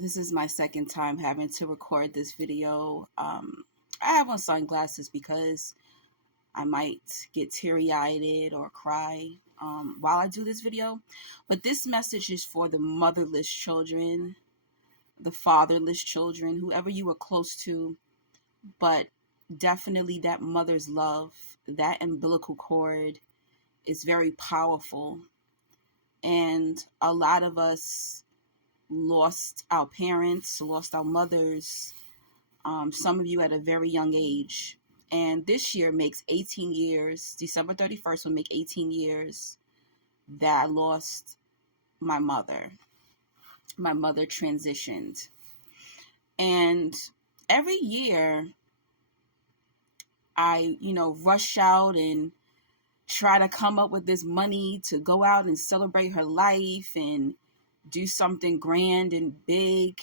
This is my second time having to record this video. I have on sunglasses because I might get teary-eyed or cry while I do this video. But this message is for the motherless children, the fatherless children, whoever you were close to, but definitely that mother's love, that umbilical cord is very powerful. And a lot of us lost our parents, lost our mothers, some of you at a very young age. And this year makes 18 years. December 31st will make 18 years that I lost my mother. My mother transitioned. And every year I, rush out and try to come up with this money to go out and celebrate her life and do something grand and big.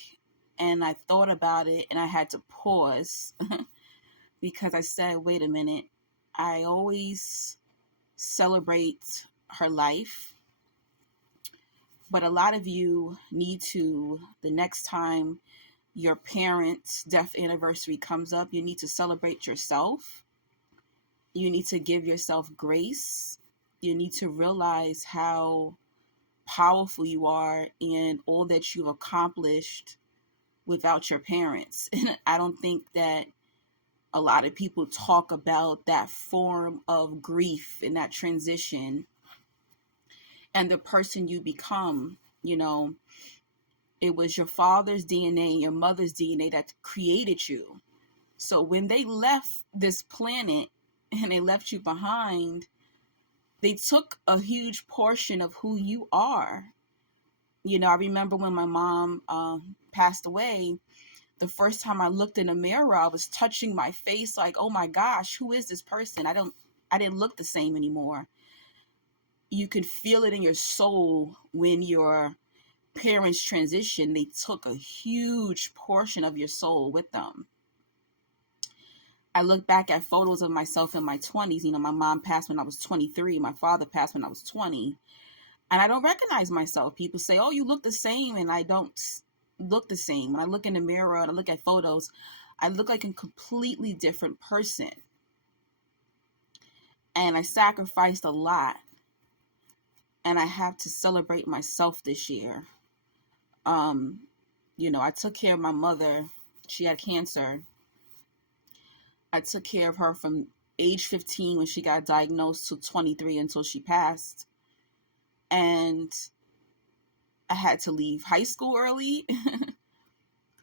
And I thought about it and I had to pause because I said, wait a minute, I always celebrate her life. But a lot of you need to, the next time your parents' death anniversary comes up, you need to celebrate yourself. You need to give yourself grace. You need to realize how powerful you are and all that you've accomplished without your parents. And I don't think that a lot of people talk about that form of grief and that transition and the person you become. It was your father's DNA, your mother's DNA that created you. So when they left this planet and they left you behind, they took a huge portion of who you are. I remember when my mom passed away, the first time I looked in the mirror, I was touching my face like, oh my gosh, who is this person? I didn't look the same anymore. You can feel it in your soul when your parents transition. They took a huge portion of your soul with them. I look back at photos of myself in my 20s. My mom passed when I was 23. My father passed when I was 20. And I don't recognize myself. People say, oh, you look the same. And I don't look the same. When I look in the mirror and I look at photos, I look like a completely different person. And I sacrificed a lot. And I have to celebrate myself this year. I took care of my mother. She had cancer. I took care of her from age 15 when she got diagnosed to 23 until she passed. And I had to leave high school early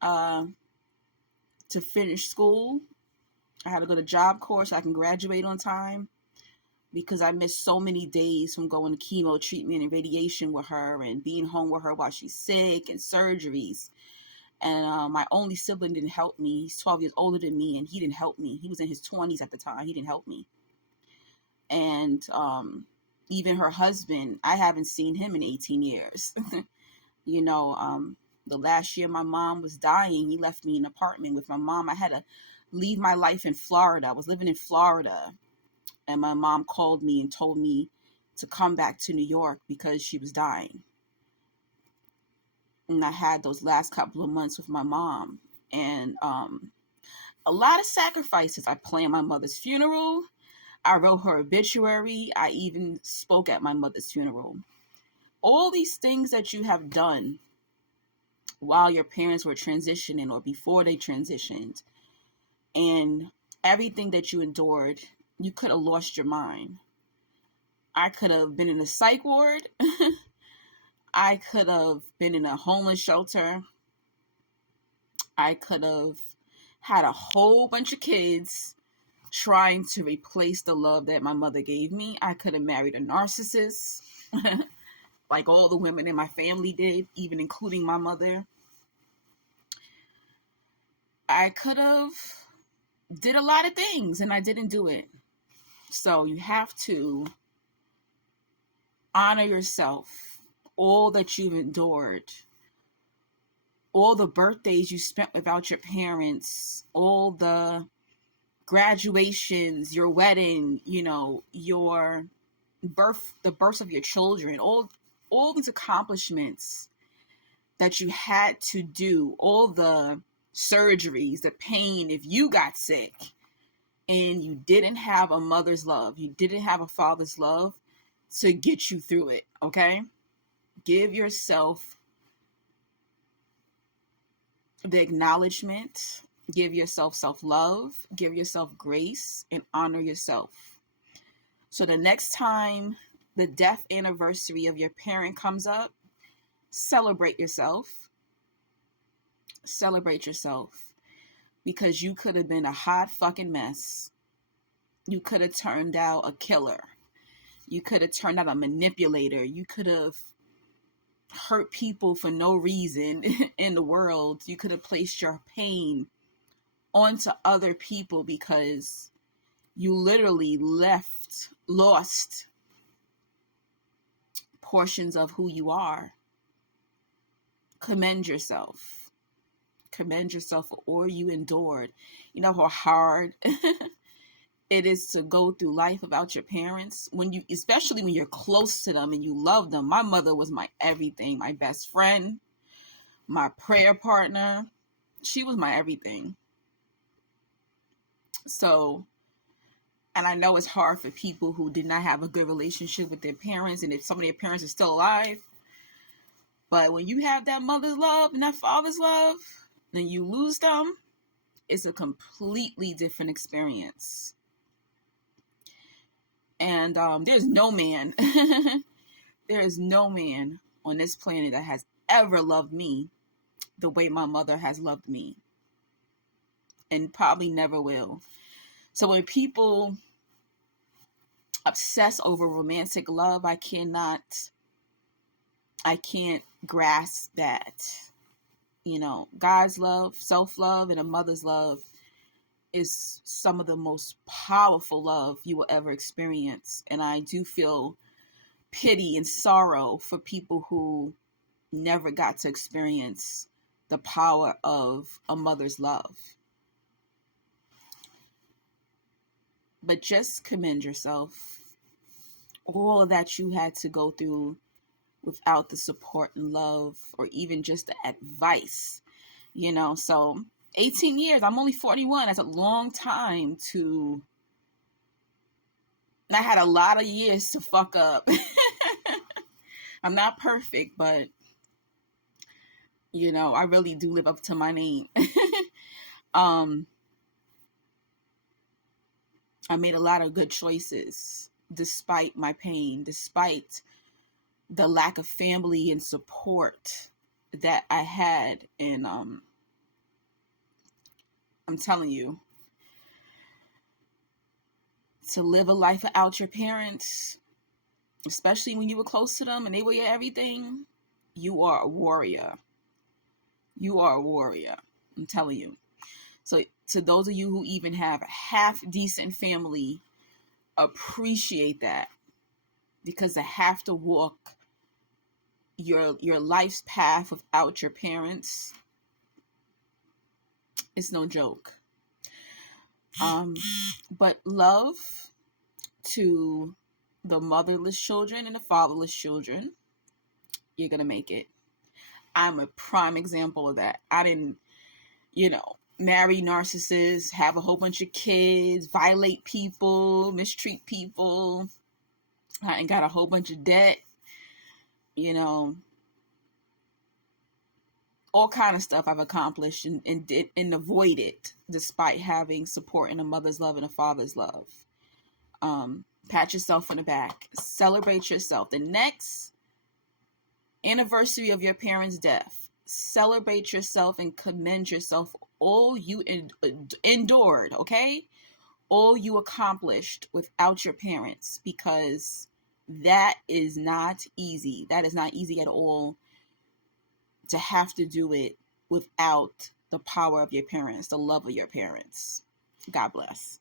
to finish school. I had to go to job corps so I can graduate on time because I missed so many days from going to chemo treatment and radiation with her and being home with her while she's sick and surgeries. And my only sibling didn't help me. He's 12 years older than me, and he didn't help me. He was in his 20s at the time. He didn't help me. And even her husband, I haven't seen him in 18 years. The last year my mom was dying, he left me in an apartment with my mom. I had to leave my life in Florida. I was living in Florida, and my mom called me and told me to come back to New York because she was dying. And I had those last couple of months with my mom. And a lot of sacrifices. I planned my mother's funeral. I wrote her obituary. I even spoke at my mother's funeral. All these things that you have done while your parents were transitioning or before they transitioned, and everything that you endured, you could have lost your mind. I could have been in a psych ward. I could have been in a homeless shelter. I could have had a whole bunch of kids trying to replace the love that my mother gave me. I could have married a narcissist, like all the women in my family did, even including my mother. I could have did a lot of things, and I didn't do it. So you have to honor yourself. All that you've endured, all the birthdays you spent without your parents, all the graduations, your wedding, your birth, the births of your children, all these accomplishments that you had to do all the surgeries, the pain, if you got sick and you didn't have a mother's love, you didn't have a father's love to get you through it, okay? Give yourself the acknowledgement, give yourself self-love, give yourself grace, and honor yourself. So the next time the death anniversary of your parent comes up, celebrate yourself. Celebrate yourself. Because you could have been a hot fucking mess. You could have turned out a killer. You could have turned out a manipulator. You could have hurt people for no reason in the world. You could have placed your pain onto other people because you literally lost portions of who you are. Commend yourself. Commend yourself for all you endured. You know how hard it is to go through life without your parents, especially when you're close to them and you love them. My mother was my everything, my best friend, my prayer partner. She was my everything. So, and I know it's hard for people who did not have a good relationship with their parents, and if some of their parents are still alive. But when you have that mother's love and that father's love, then you lose them, it's a completely different experience. And there's no man, there is no man on this planet that has ever loved me the way my mother has loved me. And probably never will. So when people obsess over romantic love, I can't grasp that. You know, God's love, self-love, and a mother's love is some of the most powerful love you will ever experience. And I do feel pity and sorrow for people who never got to experience the power of a mother's love. But just commend yourself. All that you had to go through without the support and love, or even just the advice, you know. So 18 years, I'm only 41. That's a long time to, I had a lot of years to fuck up. I'm not perfect, but, you know, I really do live up to my name. I made a lot of good choices despite my pain, despite the lack of family and support that I had. And I'm telling you, to live a life without your parents, especially when you were close to them and they were your everything, you are a warrior. You are a warrior. I'm telling you. So to those of you who even have a half decent family, appreciate that, because to have to walk your life's path without your parents, it's no joke. But love to the motherless children and the fatherless children, you're gonna make it. I'm a prime example of that. I didn't, marry narcissists, have a whole bunch of kids, violate people, mistreat people. I ain't got a whole bunch of debt, all kind of stuff I've accomplished and avoided despite having support in a mother's love and a father's love. Pat yourself on the back. Celebrate yourself. The next anniversary of your parents' death, celebrate yourself and commend yourself. All you endured, okay? All you accomplished without your parents, because that is not easy. That is not easy at all, to have to do it without the power of your parents, the love of your parents. God bless.